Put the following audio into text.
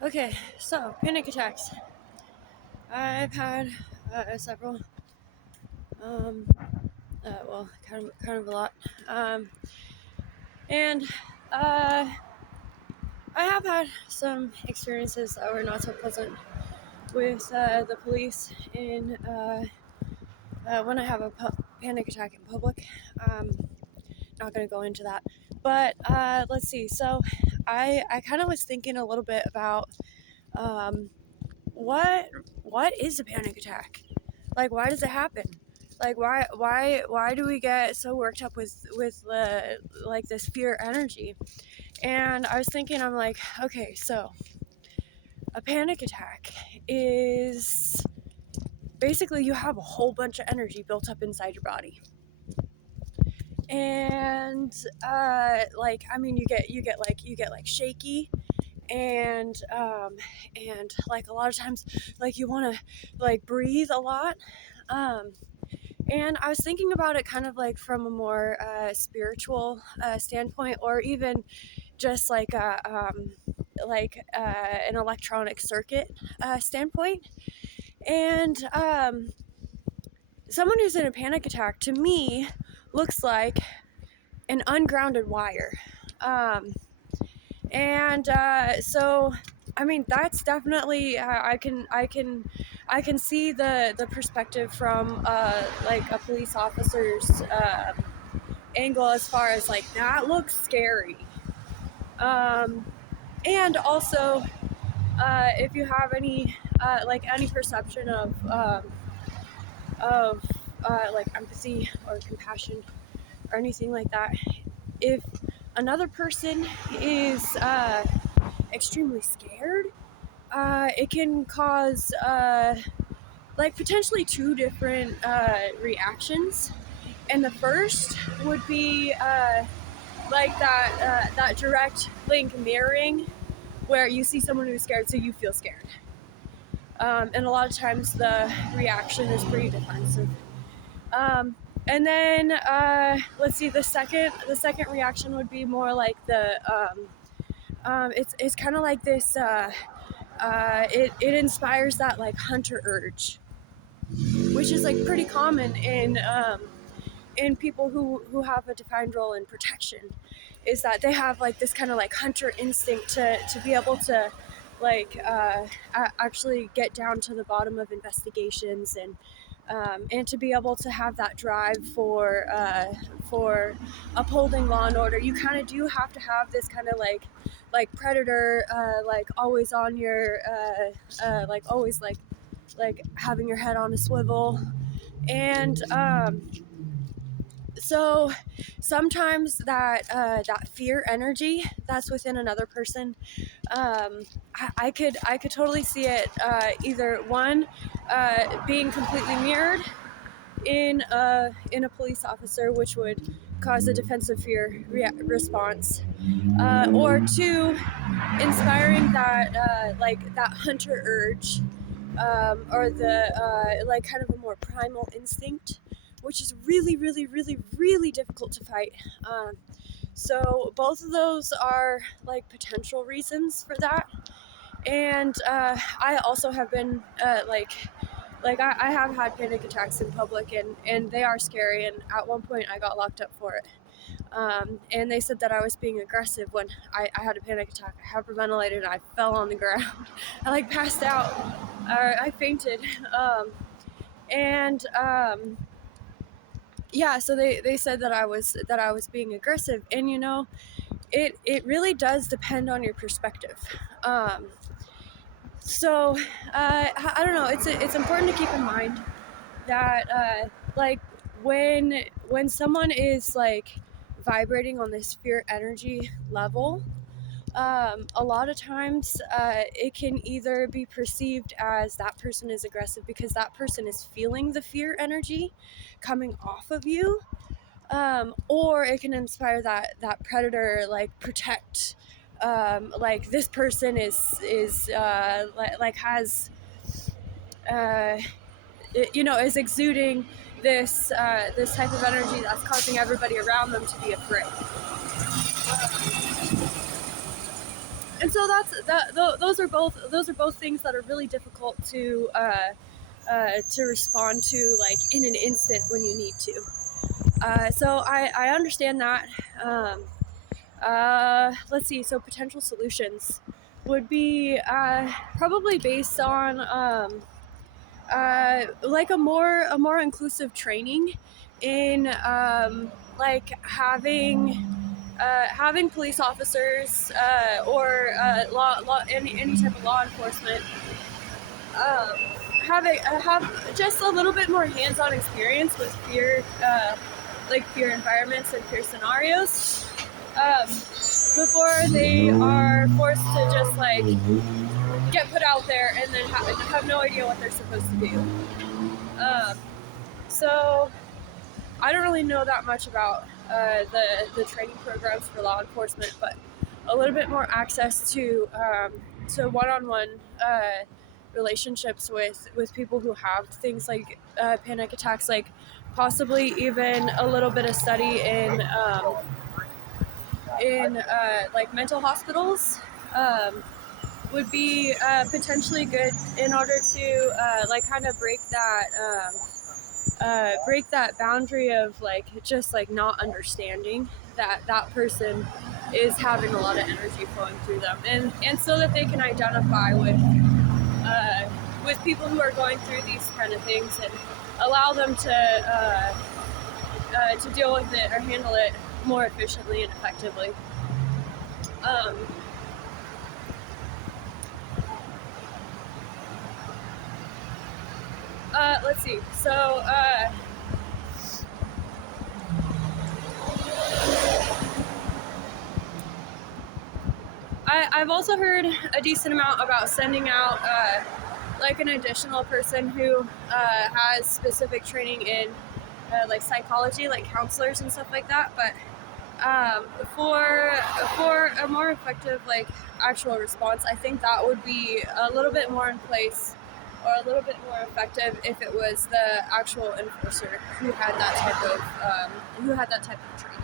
Okay, so panic attacks. I've had several. Um, kind of a lot. And I have had some experiences that were not so pleasant with the police in when I have a panic attack in public. Not going to go into that, but let's see. So I kind of was thinking a little bit about um, what what is a panic attack? Like, why does it happen? Like, why do we get so worked up with like this fear energy? And I was thinking, I'm like, okay, so a panic attack is basically you have a whole bunch of energy built up inside your body, and like, I mean, you get like shaky, and like a lot of times, like, you want to like breathe a lot. um And I was thinking about it kind of like from a more spiritual standpoint, or even just like an electronic circuit standpoint. And someone who's in a panic attack, to me, looks like an ungrounded wire. Um, and so, I mean, that's definitely I can see the perspective from like a police officer's angle, as far as like that looks scary. Um, and also, if you have any like any perception of like empathy or compassion or anything like that, if another person is extremely scared, it can cause like potentially two different reactions. And the first would be like that direct link mirroring, where you see someone who's scared, so you feel scared. And a lot of times the reaction is pretty defensive. And then let's see, the second reaction would be more like it's kind of like this. It inspires that like hunter urge, which is like pretty common in people who have a defined role in protection, is that they have like this kind of like hunter instinct to be able to like actually get down to the bottom of investigations, and to be able to have that drive for upholding law and order. You kind of do have to have this kind of like predator, like always on your like always like having your head on a swivel. And so sometimes that fear energy that's within another person, I could totally see it, either one, being completely mirrored in a police officer, which would cause a defensive fear response, or two, inspiring that like that hunter urge, or the like kind of a more primal instinct, which is really, really, really, really difficult to fight. So both of those are like potential reasons for that. And I also have been I have had panic attacks in public, and they are scary. And at one point, I got locked up for it. And they said that I was being aggressive when I had a panic attack. I hyperventilated. I fell on the ground. I like passed out, or I fainted. And yeah, so they said that I was being aggressive, and it really does depend on your perspective. So I don't know. It's important to keep in mind that like when someone is like vibrating on this fear energy level, a lot of times it can either be perceived as that person is aggressive because that person is feeling the fear energy coming off of you, or it can inspire that predator, like protect, like this person is like has is exuding this type of energy that's causing everybody around them to be afraid. And so those are both things that are really difficult to respond to like in an instant when you need to. So I understand that. Let's see. So potential solutions would be probably based on like a more inclusive training in like having police officers any type of law enforcement um, have just a little bit more hands-on experience with fear, like fear environments and fear scenarios, um, before they are forced to just like get put out there and then have no idea what they're supposed to do. Um, so I don't really know that much about the training programs for law enforcement, but a little bit more access to one-on-one relationships with people who have things like panic attacks, like possibly even a little bit of study in like mental hospitals. Would be potentially good in order to like kind of break that boundary of like just like not understanding that that person is having a lot of energy flowing through them, and so that they can identify with people who are going through these kind of things and allow them to deal with it or handle it more efficiently and effectively. Um, let's see. So I've also heard a decent amount about sending out like an additional person who has specific training in like psychology, like counselors and stuff like that. But um, for for a more effective like actual response, I think that would be a little bit more in place or a little bit more effective if it was the actual enforcer who had that type of training.